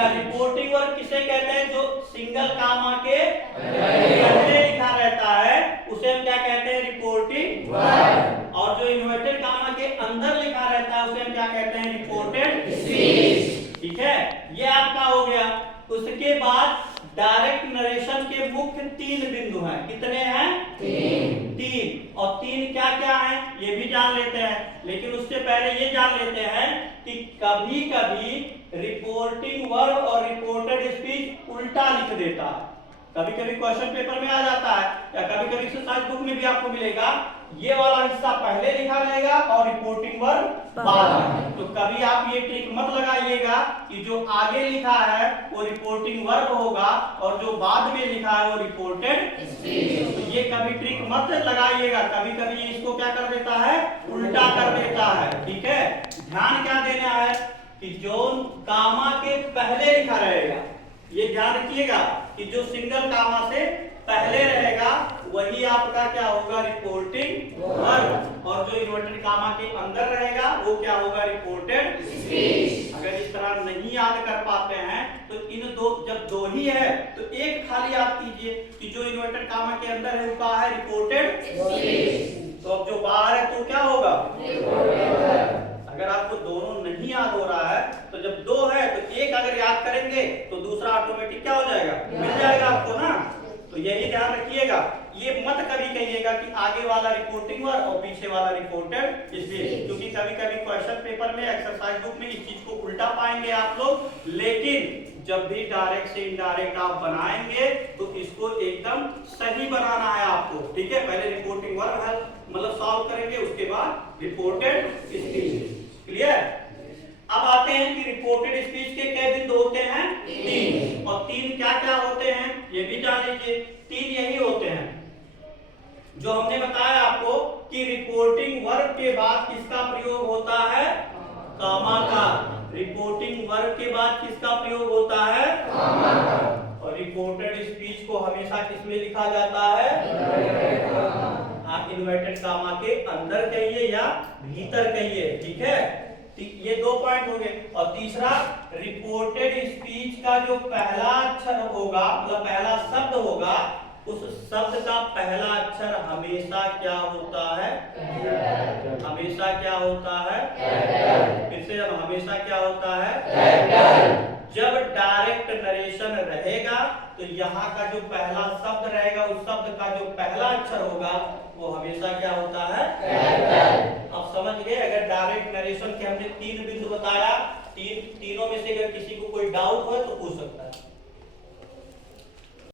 अच्छा, reporting verb किसे कहते हैं? जो सिंगल कामा के पहले लिखा रहता है उसे हम क्या कहते हैं? Reporting verb. और जो इन्वर्टेड कामा के अंदर लिखा रहता है उसे हम क्या कहते हैं? Reported speech. ठीक है, ये आपका हो गया। उसके बाद डायरेक्ट नरेशन के मुख्य 3 बिंदु हैं। कितने हैं? 3। और 3 क्या क्या हैं ये भी जान लेते हैं, लेकिन उससे पहले ये जान लेते हैं कि कभी कभी रिपोर्टिंग वर्ब और रिपोर्टेड स्पीच उल्टा लिख देता है। कभी कभी क्वेश्चन पेपर में आ जाता है या कभी कभी एक्सरसाइज बुक में भी आपको मिलेगा, ये वाला हिस्सा पहले लिखा रहेगा और रिपोर्टिंग वर्ब बाद में। तो कभी आप ये ट्रिक मत लगाइएगा कि जो आगे लिखा है वो रिपोर्टिंग वर्ब होगा और जो बाद में लिखा है वो रिपोर्टेड स्पीच। तो ये कभी ट्रिक मत लगाइएगा, कभी कभी इसको क्या कर देता है? उल्टा कर देता है। ठीक है, ध्यान क्या देना है कि जो कामा के पहले लिखा रहेगा, ये ध्यान रखिएगा कि जो सिंगल कामा से पहले रहेगा वही आपका क्या होगा? Reporting verb. और जो इन्वर्टेड कामा के अंदर रहेगा वो क्या होगा? Reported speech. अगर इस तरह नहीं याद कर पाते हैं तो इन दो, जब दो ही है तो एक खाली याद कीजिए कि जो इन्वर्टेड कामा के अंदर है वो क्या है? Reported speech. तो अब जो बाहर है तो क्या होगा? अगर आपको दोनों नहीं याद हो रहा है तो जब 2 है तो एक अगर याद करेंगे तो दूसरा ऑटोमेटिक क्या हो जाएगा? मिल जाएगा आपको ना। तो यही ध्यान रखिएगा, ये मत कभी कहिएगा कि आगे वाला रिपोर्टिंग वर्ब और पीछे वाला रिपोर्टेड स्पीच, क्योंकि कभी कभी क्वेश्चन पेपर में एक्सरसाइज बुक में इस चीज को उल्टा पाएंगे आप लोग। लेकिन जब भी डायरेक्ट से इनडायरेक्ट आप बनाएंगे तो इसको एकदम सही बनाना है आपको। ठीक है, पहले रिपोर्टिंग वर्ब है मतलब सॉल्व करेंगे, उसके बाद रिपोर्टेड स्पीच। क्लियर? अब आते हैं कि रिपोर्टेड स्पीच के कितने बिंदु होते हैं? 3। और 3 क्या क्या होते हैं ये भी जान लीजिए। 3 यही होते हैं जो हमने बताया आपको कि रिपोर्टिंग वर्ब के बाद किसका प्रयोग होता है? कामा का। रिपोर्टिंग वर्ब के बाद किसका प्रयोग होता है? कामा का। और रिपोर्टेड स्पीच को हमेशा किसमें लिखा जाता है? आप इन्वर्टेड कामा के अंदर कहिए या भीतर कहिए। ठीक है, ये 2 पॉइंट हो गए। और तीसरा, रिपोर्टेड स्पीच का जो पहला अक्षर होगा मतलब पहला शब्द होगा, उस शब्द का पहला अक्षर हमेशा क्या होता है? हमेशा क्या होता है? फिर से हमेशा क्या होता है? जब डायरेक्ट नरेशन रहेगा तो यहाँ का जो पहला शब्द रहेगा उस शब्द का जो पहला अक्षर होगा वो हमेशा क्या होता है? अब समझ गए? अगर डायरेक्ट नरेशन के हमने 3 बिंदु बताया, तीनों में से अगर किसी को कोई डाउट हो तो पूछ सकता है।